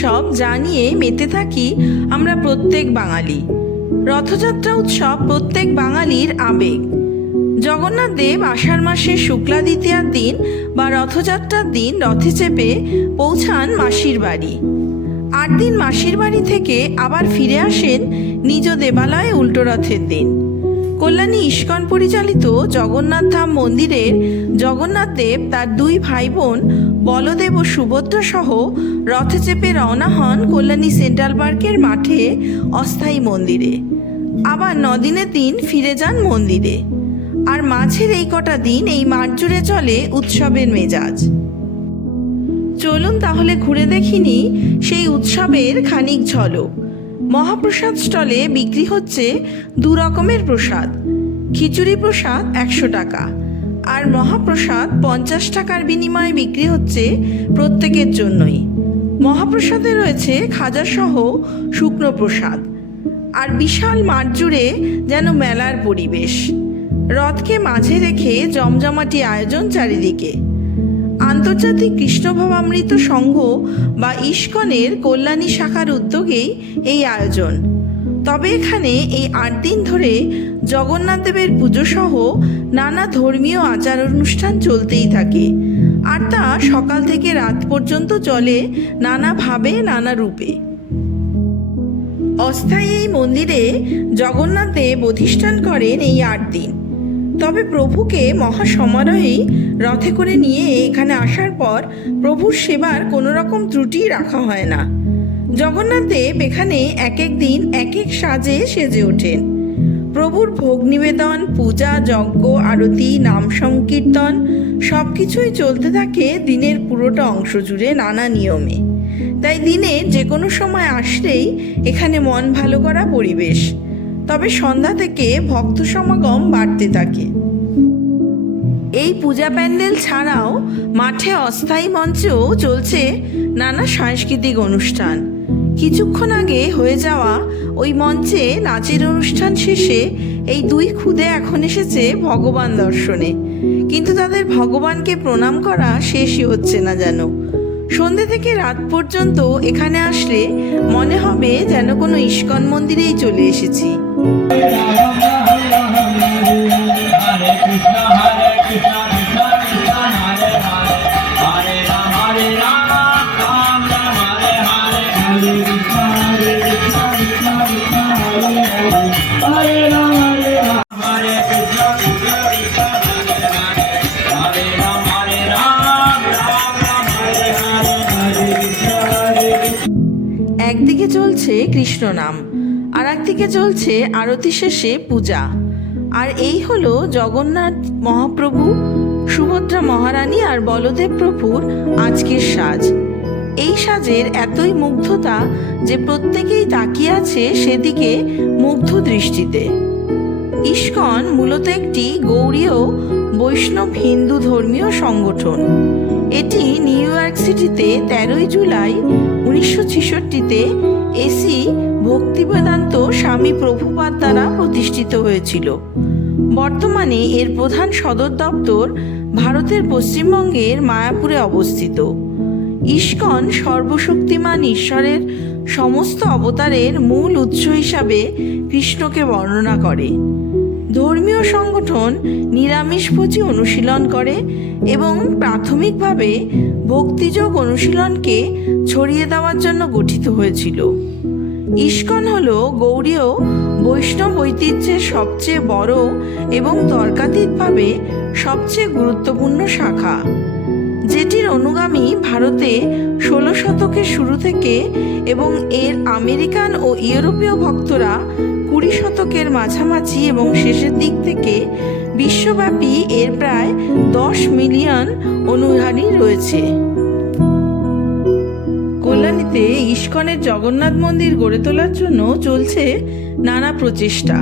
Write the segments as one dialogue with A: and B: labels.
A: উৎসব যা নিয়ে মেতে থাকি আমরা প্রত্যেক বাঙালি। রথযাত্রা উৎসব প্রত্যেক বাঙালির আবেগ। জগন্নাথ দেব আষাঢ় মাসের শুক্লা দ্বিতীয়ার দিন বা রথযাত্রার দিন রথে চেপে পৌঁছান মাসির বাড়ি। আট দিন মাসির বাড়ি থেকে আবার ফিরে আসেন নিজ দেবালয়ে উল্টো রথের দিন। কল্যাণী ইস্কন পরিচালিত জগন্নাথ ধাম মন্দিরের জগন্নাথ দেব তার দুই ভাই বোন বলদেব ও সুভদ্রা সহ রথে চেপে রওনা হন কল্যাণী সেন্ট্রাল পার্কের মাঠে অস্থায়ী মন্দিরে। আবার নদিনের দিন ফিরে যান মন্দিরে। আর মাঝের এই কটা দিন এই মাঠ জুড়ে চলে উৎসবের মেজাজ। চলুন তাহলে ঘুরে দেখিনি সেই উৎসবের খানিক ঝলক। মহাপ্রসাদ স্টলে বিক্রি হচ্ছে দু রকমের প্রসাদ। খিচুড়ি প্রসাদ একশো টাকা। আর মহাপ্রসাদ পঞ্চাশ টাকার বিনিময়ে বিক্রি হচ্ছে প্রত্যেকের জন্যই। মহাপ্রসাদে রয়েছে খাজাসহ শুকনো প্রসাদ। আর বিশাল মাঠ জুড়ে যেন মেলার পরিবেশ। রথকে মাঝে রেখে জমজমাটি আয়োজন চারিদিকে। আন্তর্জাতিক কৃষ্ণভাবামৃত সংঘ বা ইস্কনের কল্যাণী শাখার উদ্যোগেই এই আয়োজন। তবে এখানে এই আট দিন ধরে জগন্নাথ দেবের পুজো সহ নানা ধর্মীয় আচার অনুষ্ঠান চলতেই থাকে। আর তা সকাল থেকে রাত পর্যন্ত চলে নানাভাবে, নানা রূপে। অস্থায়ী এই মন্দিরে জগন্নাথ দেব অধিষ্ঠান করেন এই আট দিন। তবে প্রভুকে মহা সমারোহেই রথে করে নিয়ে এখানে আসার পর প্রভুর সেবার কোনো রকম ত্রুটি রাখা হয় না। জগন্নাথ দেব এখানে এক এক দিন এক এক সাজে সেজে ওঠেন। প্রভুর ভোগ নিবেদন, পূজা, যজ্ঞ, আরতি, নাম সংকীর্তন সব কিছুই চলতে থাকে দিনের পুরোটা অংশ জুড়ে নানা নিয়মে। তাই দিনে যে কোনো সময় আসলেই এখানে মন ভালো করা পরিবেশ। তবে সন্ধ্যা থেকে ভক্ত সমাগম বাড়তে থাকে। এই পূজা প্যান্ডেল ছাড়াও মাঠে অস্থায়ী মঞ্চেও চলছে নানা সাংস্কৃতিক অনুষ্ঠান। কিছুক্ষণ আগে হয়ে যাওয়া ওই মঞ্চে নাচের অনুষ্ঠান শেষে এই দুই খুদে এখন এসেছে ভগবান দর্শনে। কিন্তু তাদের ভগবানকে প্রণাম করা শেষই হচ্ছে না যেন। সন্ধে থেকে রাত পর্যন্ত এখানে আসলে মনে হবে যেন কোনো ইস্কন মন্দিরেই চলে এসেছি। কৃষ্ণ নাম। আর একদিকে চলছে আরতি শেষে পূজা। আর এই হলো জগন্নাথ মহাপ্রভু, সুভদ্রা মহারানী আর বলদেব প্রভুর আজকের সাজ। এই সাজের এতই মুগ্ধতা যে প্রত্যেকেই তাকিয়ে আছে সেদিকে মুগ্ধ দৃষ্টিতে। ইস্কন মূলত একটি গৌড়ীয় বৈষ্ণব হিন্দু ধর্মীয় সংগঠন। এটি নিউ ইয়র্ক সিটিতে তেরোই জুলাই উনিশশো ছিষট্টিতে এসি ভক্তিবেদান্ত স্বামী প্রভুপাদ দ্বারা প্রতিষ্ঠিত হয়েছিল। বর্তমানে এর প্রধান সদর দপ্তর ভারতের পশ্চিমবঙ্গের মায়াপুরে অবস্থিত। ইস্কন সর্বশক্তিমান ঈশ্বরের সমস্ত অবতারের মূল উৎস হিসাবে কৃষ্ণকে বর্ণনা করে। ধর্মীয় সংগঠন নিরামিষভোজী অনুশীলন করে এবং প্রাথমিকভাবে ভক্তিযোগ অনুশীলনকে ছড়িয়ে দেওয়ার জন্য গঠিত হয়েছিল। ইস্কন হল গৌড়ীয় বৈষ্ণব ঐতিহ্যের সবচেয়ে বড় এবং তর্কাতীতভাবে সবচেয়ে গুরুত্বপূর্ণ শাখা। যেটির অনুগামী ভারতে ষোলো শতকের শুরু থেকে এবং এর আমেরিকান ও ইউরোপীয় ভক্তরা কুড়ি শতকের মাঝামাঝি এবং শেষের দিক থেকে বিশ্বব্যাপী এর প্রায় দশ মিলিয়ন অনুসারী রয়েছে। কল্যাণীতে ইস্কনের জগন্নাথ মন্দির গড়ে তোলার জন্য চলছে নানা প্রচেষ্টা।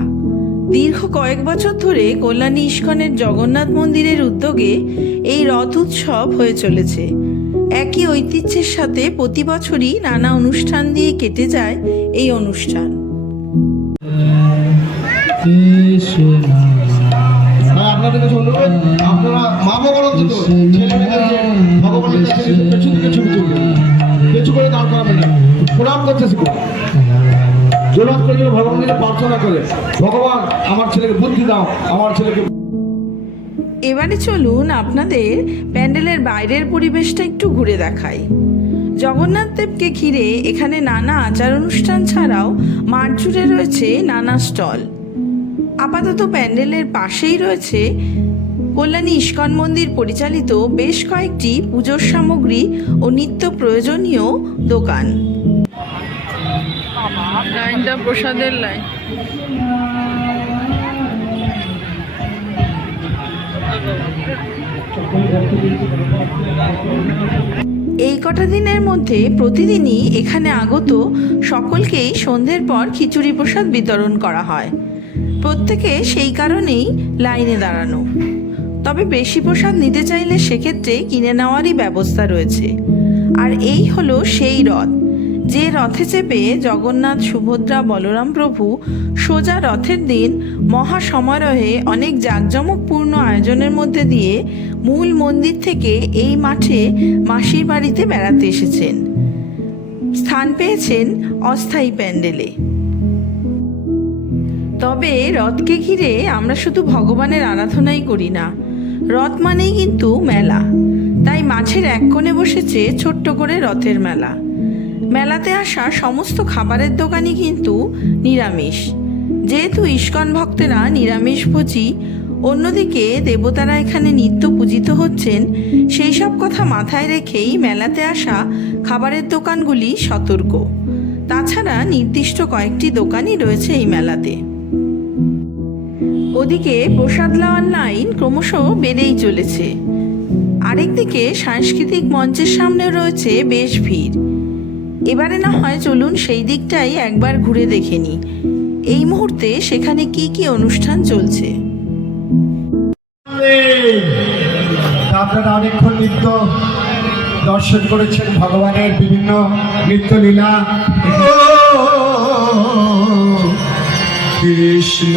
A: দীর্ঘ কয়েক বছর ধরে কল্যাণী ইস্কনের জগন্নাথ মন্দিরের উদ্যোগে এই রথ উৎসব হয়ে চলেছে। একই ঐতিহ্যের সাথে প্রতি বছরই নানা অনুষ্ঠান দিয়ে কেটে যায় এই অনুষ্ঠান।
B: আপনারা মা ভগবান ভগবানের ছবি তুলবেন পেছু করে দাঁড় করাবেন না। প্রণাম করতে শিখুন জোরাত করে ভগবানের প্রার্থনা করে, ভগবান, আমার ছেলেকে বুদ্ধি দাও, আমার ছেলেকে
A: এবারে চলুন আপনাদের প্যান্ডেলের বাইরের পরিবেশটা একটু ঘুরে দেখাই। জগন্নাথ দেবকে ঘিরে এখানে নানা আচার অনুষ্ঠান ছাড়াও মাঠ জুড়ে রয়েছে নানা স্টল। আপাতত প্যান্ডেলের পাশেই রয়েছে কল্যাণী ইস্কন মন্দির পরিচালিত বেশ কয়েকটি পুজোর সামগ্রী ও নিত্য প্রয়োজনীয় দোকান। লাইনটা প্রসাদের লাইন। এই কটা দিনের মধ্যে প্রতিদিনই এখানে আগত সকলকেই সন্ধ্যের পর খিচুড়ি প্রসাদ বিতরণ করা হয়। প্রত্যেকে সেই কারণেই লাইনে দাঁড়ানো। তবে বেশি প্রসাদ নিতে চাইলে সেক্ষেত্রে কিনে নেওয়ারই ব্যবস্থা রয়েছে। আর এই হলো সেই রথ। যে রথে চেপে জগন্নাথ, সুভদ্রা, বলরাম প্রভু সোজা রথের দিন মহা সমারোহে অনেক জাঁকজমকপূর্ণ আয়োজনের মধ্যে দিয়ে মূল মন্দির থেকে এই মাঠে মাসির বাড়িতে বেড়াতে এসেছেন। স্থান পেয়েছেন অস্থায়ী প্যান্ডেলে। তবে রথকে ঘিরে আমরা শুধু ভগবানের আরাধনাই করি না রথ মানেই কিন্তু মেলা। তাই মাছের এক কোণে বসেছে ছোট্ট করে রথের মেলা। মেলাতে আসা সমস্ত খাবারের দোকানই কিন্তু নিরামিষ। যেহেতু ইস্কন ভক্তেরা নিরামিষ নিরামিষভোজী অন্যদিকে দেবতারা এখানে নিত্য পূজিত হচ্ছেন, সেই সব কথা মাথায় রেখেই মেলাতে আসা খাবারের দোকানগুলি সতর্ক। তাছাড়া নির্দিষ্ট কয়েকটি দোকানই রয়েছে এই মেলাতে। ওদিকে প্রসাদ লাওয়ার লাইন ক্রমশ বেড়েই চলেছে। আরেকদিকে সাংস্কৃতিক মঞ্চের সামনে রয়েছে বেশ ভিড়। এবারে না হয় চলুন সেই দিকটাই একবার ঘুরে দেখে নি। এই মুহূর্তে সেখানে কি কি অনুষ্ঠান চলছে?
B: আপনারা অনেকক্ষণ নৃত্য দর্শন করেছেন ভগবানের বিভিন্ন নৃত্য লীলা। কৃষ্ণ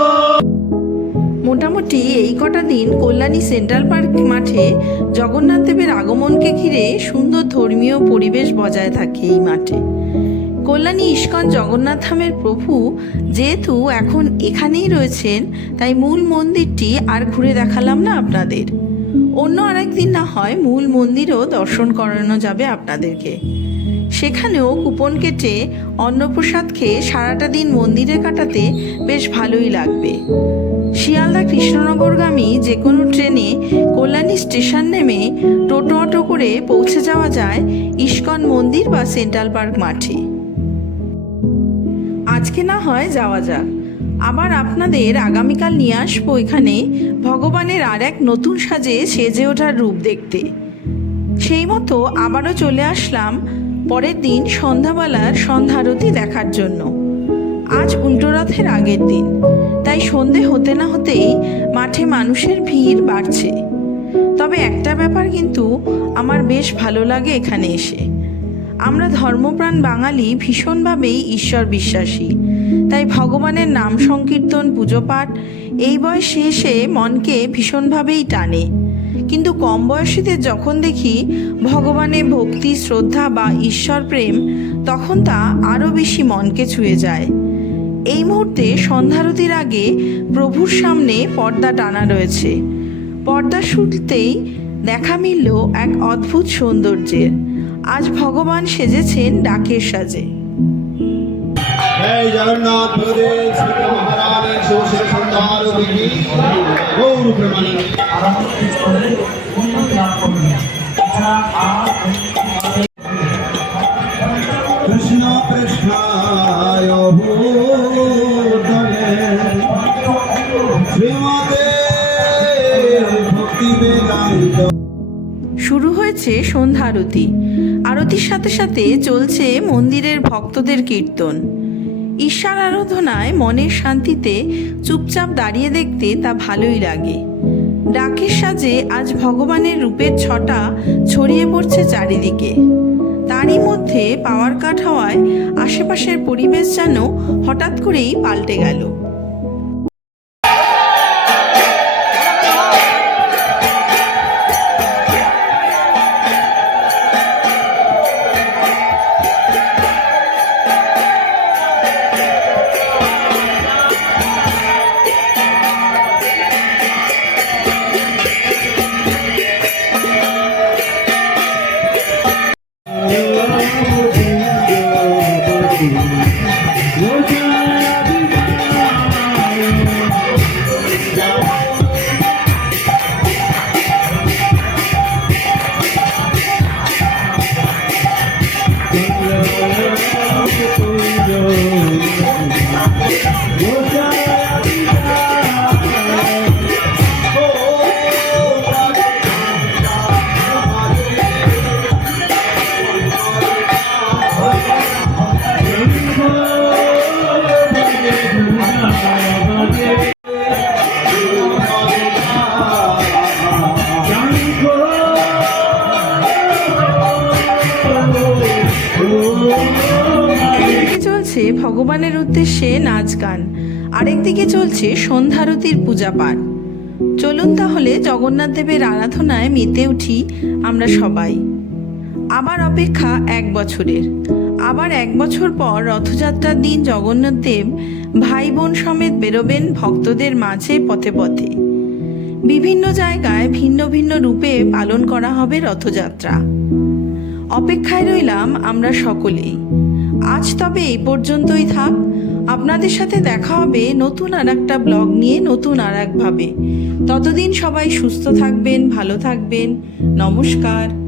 A: মোটামুটি এই কটা দিন কল্যাণী সেন্ট্রাল পার্ক মাঠে জগন্নাথ দেবের আগমনকে ঘিরে সুন্দর ধর্মীয় পরিবেশ বজায় থাকে এই মাঠে। কল্যাণী ইস্কন জগন্নাথ ধামের প্রভু যেহেতু এখন এখানেই রয়েছেন, তাই মূল মন্দিরটি আর ঘুরে দেখালাম না আপনাদের। অন্য আরেকদিন না হয় মূল মন্দিরও দর্শন করানো যাবে আপনাদেরকে। সেখানেও কুপন কেটে অন্নপ্রসাদ খেয়ে সারাটা দিন মন্দিরে কাটাতে বেশ ভালোই লাগবে। শিয়ালদা কৃষ্ণনগরগামী যে কোনো ট্রেনে কল্যাণী স্টেশন নেমে টোটো অটো করে পৌঁছে যাওয়া যায় ইস্কন মন্দির বা সেন্ট্রাল পার্ক মাঠে। আজকে না হয় যাওয়া যাক। আবার আপনাদের আগামীকাল নিয়ে আসব এখানে ভগবানের আর এক নতুন সাজে সেজে ওঠার রূপ দেখতে। সেই মতো আবারও চলে আসলাম পরের দিন সন্ধ্যাবেলার সন্ধ্যারতি দেখার জন্য। আজ উল্টো রথের আগের দিন, তাই সন্ধে হতে না হতেই মাঠে মানুষের ভিড় বাড়ছে। তবে একটা ব্যাপার কিন্তু আমার বেশ ভালো লাগে এখানে এসে। আমরা ধর্মপ্রাণ বাঙালি ভীষণভাবেই ঈশ্বর বিশ্বাসী, তাই ভগবানের নাম সংকীর্তন, পুজো পাঠ, এই বয়সে এসে মনকে ভীষণভাবেই টানে। কিন্তু কম বয়সীদের যখন দেখি ভগবানে ভক্তি, শ্রদ্ধা বা ঈশ্বর প্রেম, তখন তা আরও বেশি মনকে ছুঁয়ে যায়। এই মুহূর্তে সন্ধ্যারতির আগে প্রভুর সামনে পর্দা টানা রয়েছে। পর্দা শুনতেই দেখা মিলল এক অদ্ভুত সৌন্দর্যের। আজ ভগবান সেজেছেন ডাকের সাজে।
B: গৌর প্রেমানন্দ কৃষ্ণ
A: শুরু হয়েছে সন্ধ্যা আরতি। আরতির সাথে সাথে চলছে মন্দিরের ভক্তদের কীর্তন। ঈশ্বর আরাধনায় মনের শান্তিতে চুপচাপ দাঁড়িয়ে দেখতে তা ভালোই লাগে। ডাকের সাজে আজ ভগবানের রূপের ছটা ছড়িয়ে পড়ছে চারিদিকে। তারই মধ্যে পাওয়ার কাট হওয়ায় আশেপাশের পরিবেশ যেন হঠাৎ করেই পাল্টে গেল। চলছে ভগবানের উদ্দেশ্যে নাচ গান, আরেকদিকে চলছে সন্ধ্যারতির পূজা পাঠ। চলুন তাহলে জগন্নাথ দেবের আরাধনায় মেতে উঠি আমরা সবাই। আবার অপেক্ষা এক বছরের। আবার এক বছর পর রথযাত্রার দিন জগন্নাথ দেব ভাই বোন সমেত বেরোবেন ভক্তদের মাঝে পথে পথে। বিভিন্ন জায়গায় ভিন্ন ভিন্ন রূপে পালন করা হবে রথযাত্রা। অপেক্ষায় রইলাম আমরা সকলেই। আজ তবে এই পর্যন্তই থাক। আপনাদের সাথে দেখা হবে নতুন আর একটা ব্লগ নিয়ে নতুন আর একভাবে ততদিন সবাই সুস্থ থাকবেন, ভালো থাকবেন। নমস্কার।